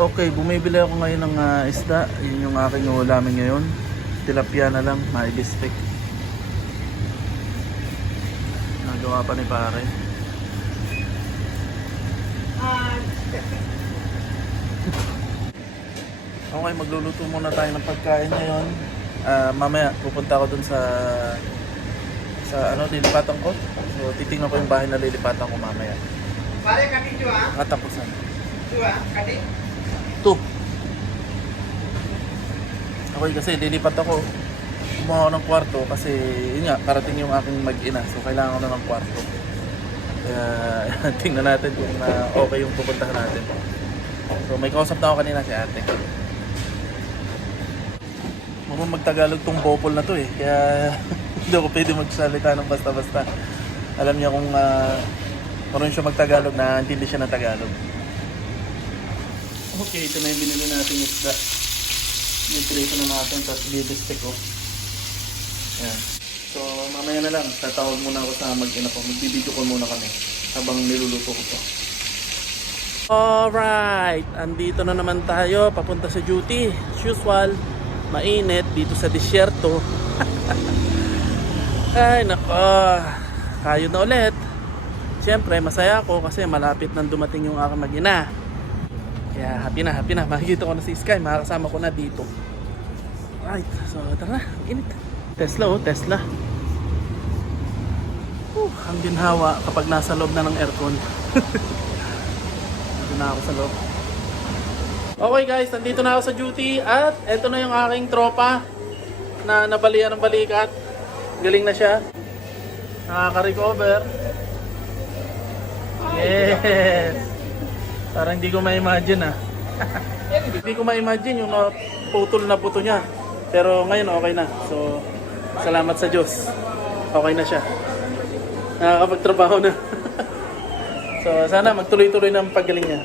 Okay, bumibili ako ngayon ng ah, isda. Yun yung aking ulamin ngayon. Tilapia na lang, maibistek. Nagawa pa ni pare. Okay, magluluto muna tayo ng pagkain ngayon. Ah, mamaya, pupunta ako dun sa sa ano, lilipatan ko. So, titingnan ko yung bahay na lilipatan ko mamaya. Pare kami dua, Katapusan. dua, kadi. Two. Okay, kasi lilipat ako. Kumuha ako ng kwarto kasi yun nga, karating yung aking mag-ina. So, kailangan ko na ng kwarto. Kaya, tingnan natin kung ah, okay yung pupuntahan natin. So, may kausap na ako kanina si ate. Mukhang magtagalog tong bopol na to eh. Kaya, hindi ako pwede magsalita ng basta-basta. Alam niya kung uh, marunong siya magtagalog na intindi siya ng Tagalog. Okay, ito na yung binili natin isda. Nitrito na natin, tapos bibistek ko. Ayan. So, mamaya na lang, tatawag muna ako sa mag-ina ko. Magbibideo ko muna kami habang niluluto ko to. Alright, andito na naman tayo, papunta sa duty. As usual, mainit dito sa disyerto. Ay, nako. Kayo na ulit. Siyempre, masaya ako kasi malapit nang dumating yung aking mag-ina. Kaya happy na, happy na. Makikita ko na si Sky, makakasama ko na dito. Right, so tara na, init. Tesla oh, Tesla. Uh, ang ginhawa kapag nasa loob na ng aircon. Dito na ako sa loob. Okay guys, nandito na ako sa duty at eto na yung aking tropa na nabalian ng balikat. Galing na siya. Nakaka-recover. Yes! Parang hindi ko ma-imagine ah. hindi ko ma-imagine yung uh, putol na puto niya. Pero ngayon okay na. So, salamat sa Diyos. Okay na siya. Nakakapagtrabaho na. so, sana magtuloy-tuloy ng paggaling niya.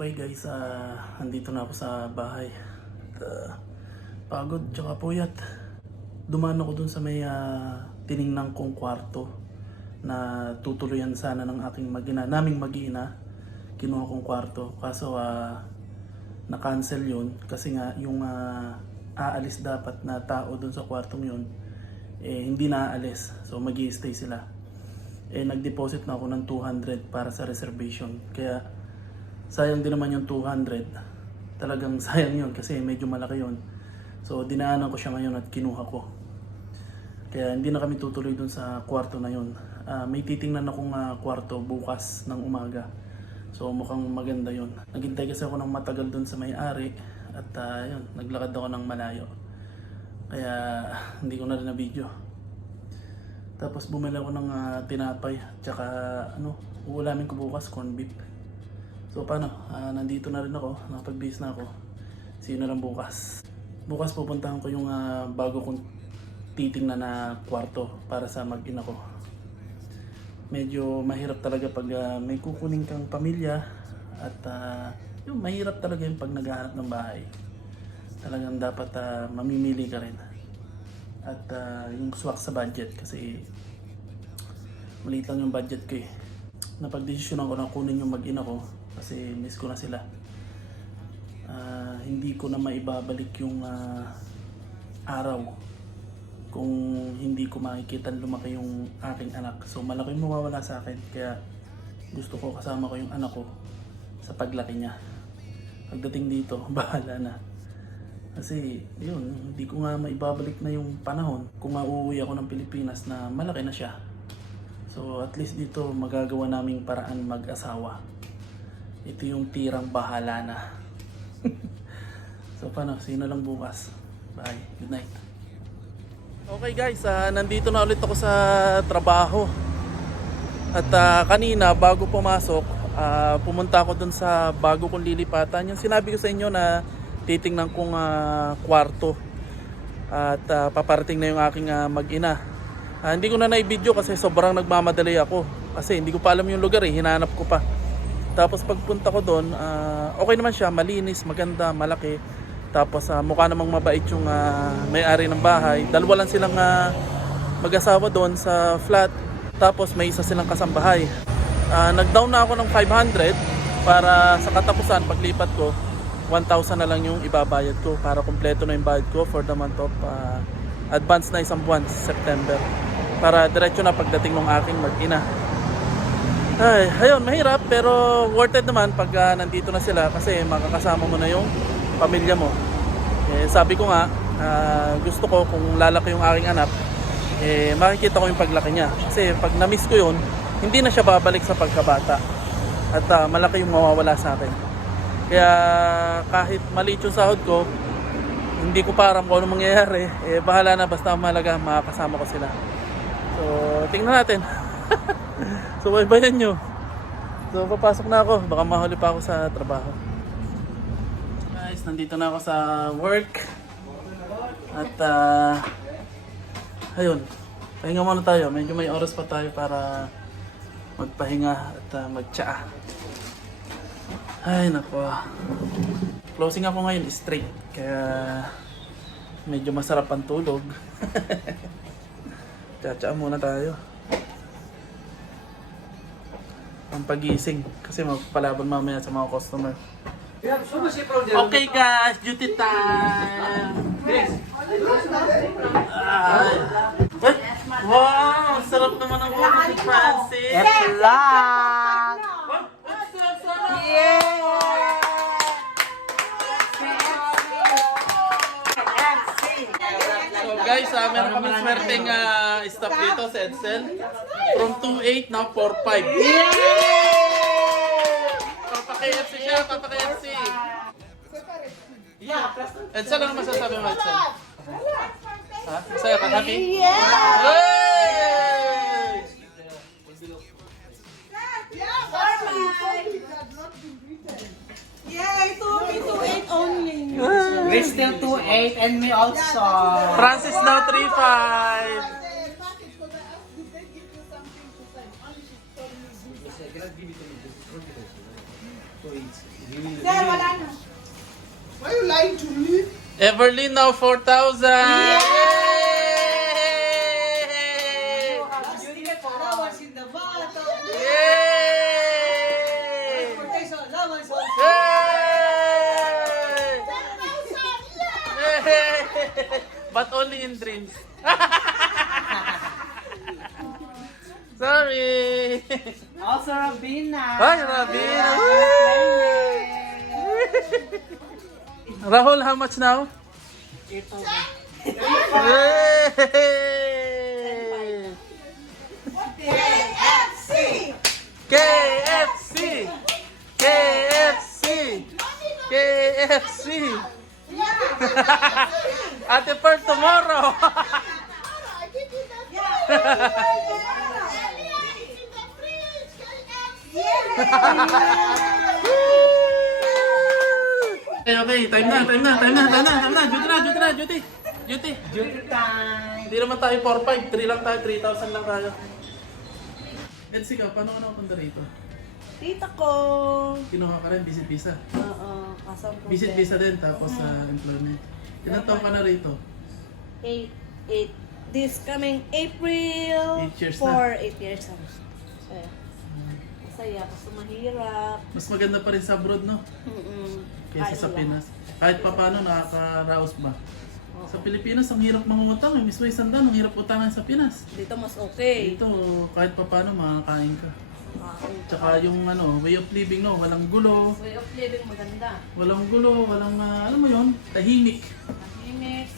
Okay guys, ah andito na ako sa bahay. Ah, pagod tsaka puyat. Dumaan ako dun sa may ah, tiningnan kong kwarto na tutuluyan sana ng aking magina, naming mag-ina. Kinuha kong kwarto. Kaso ah, na-cancel yun kasi nga yung ah, aalis dapat na tao dun sa kwartong yun eh hindi na-aalis. So mag stay sila. Eh nag-deposit na ako ng 200 para sa reservation. Kaya sayang din naman yung 200. Talagang sayang yun kasi medyo malaki yun. So dinaanan ko siya ngayon at kinuha ko. Kaya hindi na kami tutuloy dun sa kwarto na yun. Ah, may titingnan akong ah, kwarto bukas ng umaga. So mukhang maganda yun. Naghintay kasi ako ng matagal dun sa may-ari at ah, yun, naglakad ako ng malayo. Kaya hindi ko na rin na video. Tapos bumili ako ng ah, tinapay tsaka ano, uulamin ko bukas corn beef. So paano, Ah, nandito na rin ako, nakapag-base na ako. See you na lang bukas. Bukas pupuntahan ko yung ah, bago kong titingnan na kwarto para sa mag-ina ko. Medyo mahirap talaga pag ah, may kukunin kang pamilya at ah, yung mahirap talaga yung pag naghahanap ng bahay. Talagang dapat ah, mamimili ka rin. At ah, yung swak sa budget kasi maliit lang yung budget ko eh. Napagdesisyonan ko na kunin yung mag-ina ko kasi miss ko na sila. Ah, hindi ko na maibabalik yung ah, araw kung hindi ko makikita lumaki yung aking anak. So malaki yung mawawala sa akin kaya gusto ko kasama ko yung anak ko sa paglaki niya. Pagdating dito, bahala na. Kasi yun, hindi ko nga maibabalik na yung panahon kung mauuwi ako ng Pilipinas na malaki na siya. So at least dito magagawa naming paraan mag-asawa. Ito yung tirang bahala na. so paano, sino lang bukas. Bye, good night. Okay guys, ah, nandito na ulit ako sa trabaho. At ah, kanina bago pumasok, ah, pumunta ako dun sa bago kong lilipatan. Yung sinabi ko sa inyo na titingnan kong ah, kwarto. At ah, paparating na yung aking ah, mag-ina. Ah, hindi ko na na-video kasi sobrang nagmamadali ako. Kasi hindi ko pa alam yung lugar eh, hinanap ko pa. Tapos pagpunta ko doon, ah, okay naman siya, malinis, maganda, malaki. Tapos ah, mukha namang mabait yung ah, may-ari ng bahay. Dalawa lang silang ah, mag-asawa doon sa flat. Tapos may isa silang kasambahay. Ah, nag-down na ako ng 500 para sa katapusan paglipat ko 1,000 na lang yung ibabayad ko para kumpleto na yung bayad ko for the month of ah, advance na isang buwan, September. Para diretso na pagdating ng aking mag-ina. Ay, ayun, mahirap pero worth it naman pag ah, nandito na sila kasi makakasama mo na yung pamilya mo. Eh, sabi ko nga, ah, gusto ko kung lalaki yung aking anak, eh, makikita ko yung paglaki niya. Kasi pag na-miss ko yun, hindi na siya babalik sa pagkabata. At ah, malaki yung mawawala sa akin. Kaya kahit maliit yung sahod ko, hindi ko parang kung ano mangyayari, eh, bahala na basta mahalaga makakasama ko sila. So, tingnan natin. so, baybayan nyo. So, papasok na ako. Baka mahuli pa ako sa trabaho. Guys, nandito na ako sa work. At, ah, ayun. Pahinga muna tayo. Medyo may oras pa tayo para magpahinga at uh, magtsaa. Ay, nako. Closing ako ngayon straight. Kaya medyo masarap ang tulog. Tsatsaa muna tayo. Ang pagising. Kasi magpalaban mamaya sa mga customer. Okay guys, duty time! Ay. Ay, wow! Sarap naman ang ulo si Francis! Vlog! So guys, uh, meron kami swerteng uh, stop dito sa Edsel. From 2.8 now 4.5. Papa-KFC siya, papa-KFC. Edsel, ano masasabi mo Edsel? Ha? Masaya ka? Happy? Yeah! Yay! 2 to 8 only. We still 2-8 and me also. Francis now 3.5. Sir, wala na. Why you lying to me? Everly now 4,000. Yay! Allowance in the bottle. Yay! Transportation allowance also. Yay! Yay! But only in dreams. Sorry. Also Rabina. Hi, Rabin. Rahul, how much now? Ito. Yay! KFC! KFC! KFC! KFC! Ate per tomorrow! okay, okay. Time na, time na, time na, time na, time na. Duty na, duty na, duty. Duty. Duty time. Hindi naman tayo 4-5. 3 lang tayo, 3,000 lang tayo. Ed, ikaw, paano ka nakapunta rito? Tita ko. Kinuha ka rin, visit visa. Oo, kasama ko. Visit visa din, tapos sa employment. Ilan taon ka na rito? 8, 8. This coming April. Eight years for 8 years na. So, yeah. Masaya kasi mahirap. Mas maganda pa rin sa abroad, no? Mm-mm. Kaysa Kaya sa lang. Pinas. Kahit pa paano, nakaka-raos ba? Oo. Sa Pilipinas, ang hirap mangungutang. Eh. Mismo isang daan, ang hirap utangan sa Pinas. Dito mas okay. Dito, kahit pa paano, makakain ka. Makain ka. Tsaka yung ano, way of living, no? Walang gulo. Way of living maganda. Walang gulo, walang, ah, alam mo yun, tahimik. Tahimik.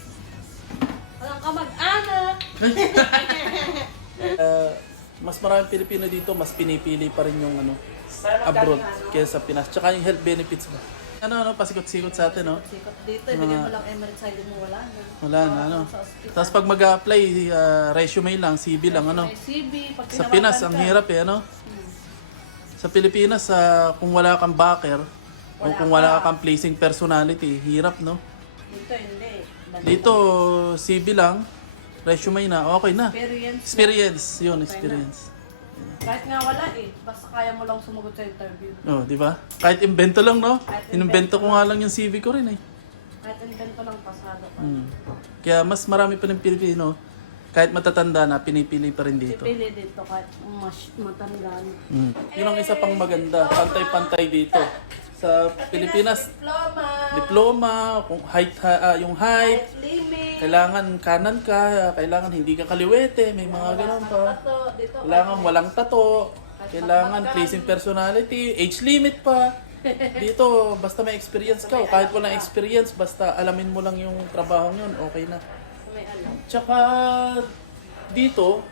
Walang kamag-anak. Uh, mas maraming Pilipino dito, mas pinipili pa rin yung ano, abroad kaysa Pinas. Tsaka yung health benefits ba? Ano, ano, pasikot-sikot sa atin, no? Sikat dito, ibigay mo lang Emirates ID mo, wala na. Wala na, ano. Tapos pag mag-apply, uh, resume lang, CV lang, ano. May CB, pag Sa Pinas, ang hirap eh, ano? Hmm. Sa Pilipinas, ah, kung wala kang backer, o Wala kung ka. wala kang pleasing personality, hirap, no? Dito, hindi. Dito, CV lang, resume na, okay na. Experience. Experience, yun, Okay na. experience. Kahit nga wala eh. Basta kaya mo lang sumagot sa interview. Oh, di ba? Kahit invento lang, no? Kahit Inimbento invento ko nga lang yung CV ko rin, eh. Kahit invento lang pasado ka. Mm. Kaya mas marami pa ng Pilipino kahit matatanda na, pinipili pa rin dito. Pipili dito kahit mas matanda na. Mm. Yun ang isa pang maganda, pantay-pantay dito. Sa Pilipinas, Diploma, diploma, kung height, ha- ah, yung height, limit, kailangan kanan ka, kailangan hindi ka kaliwete, may mga ganun pa. tato, dito. Kailangan walang tato, kailangan pleasing personality, age limit pa. Dito, basta may experience ka, o kahit walang experience, basta alamin mo lang yung trabaho yun, okay na. May alam. Tsaka dito,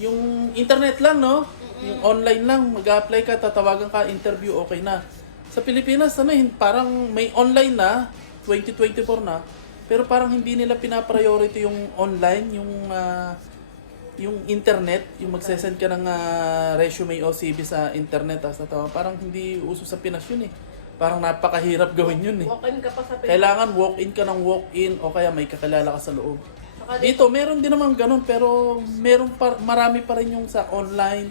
yung internet lang, no? Yung online lang, mag-apply ka, tatawagan ka, interview, okay na. Sa Pilipinas, ano, parang may online na, 2024 na, pero parang hindi nila pinapriority yung online, yung ah, yung internet, yung magsesend ka ng ah, resume o CV sa internet, tapos tatawa, parang hindi uso sa Pinas yun eh. Parang napakahirap gawin yun eh. Walk-in ka pa sa Pilipinas. Kailangan walk-in ka ng walk-in o kaya may kakilala ka sa loob. Saka Dito, meron din naman ganun pero meron pa, marami pa rin yung sa online.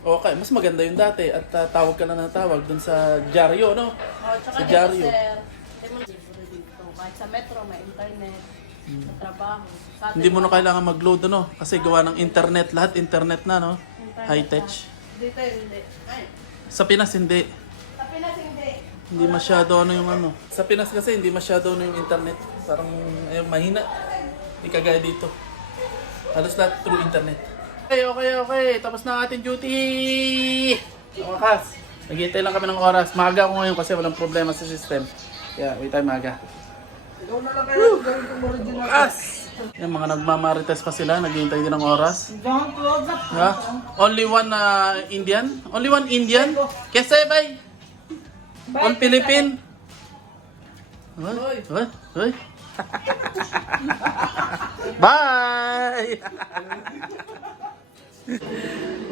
Okay, mas maganda yung dati at uh, tawag ka na ng tawag dun sa dyaryo, no? Oh, tsaka Sa dito, dyaryo. sir, hindi mo libre dito. Kahit sa metro, may internet. Sa trabaho. Sa atin, Hmm. Hindi mo na kailangan mag-load, no? Kasi gawa ng internet, lahat internet na, no? internet High-tech. na. Dito hindi. Ay, Sa Pinas, hindi. sa Pinas hindi. Masyado ano yung ano. Sa Pinas kasi hindi masyado ano yung internet. Parang eh, mahina. Hindi kagaya dito. Halos lahat through internet. Okay, okay, okay. Tapos na ang ating duty. Wakas. Naghihintay lang kami ng oras. Maaga ako ngayon kasi walang problema sa system. Kaya wait tayo maaga. Ikaw na lang kayo gawin kong original. Wakas! Yan, mga nagmamarites pa sila. Naghihintay din ng oras. Don't close up. Ha? Only one uh, Indian? Only one Indian? Kese, bye! One Philippine? Hoy! Hoy! Hoy! Bye!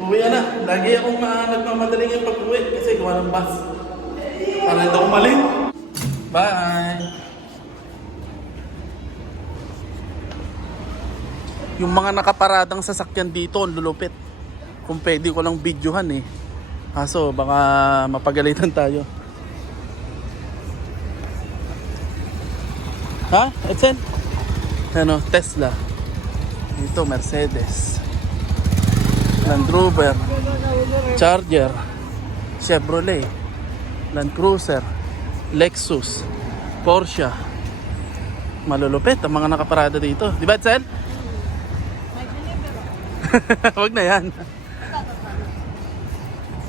Uwi na. Lagi akong uh, nagmamadaling yung pag-uwi kasi gawa ng bus. Para hindi ako maling. Bye! Yung mga nakaparadang sasakyan dito, ang lulupit. Kung pwede ko lang videohan eh. Kaso baka mapagalitan tayo. Ha? Etsen? Ano? Tesla. Dito, Mercedes. Land Rover. Charger. Chevrolet. Land Cruiser. Lexus. Porsche. Malulupit ang mga nakaparada dito. Di ba, deliver. Huwag na yan.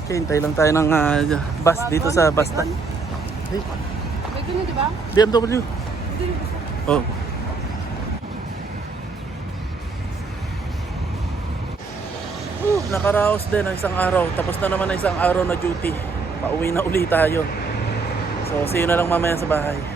Okay, hintay lang tayo ng ah, bus dito sa bus stand. Hey? BMW. Oh. Uh, nakaraos din ang isang araw. Tapos na naman ang isang araw na duty. Pauwi na uli tayo. So, see you na lang mamaya sa bahay.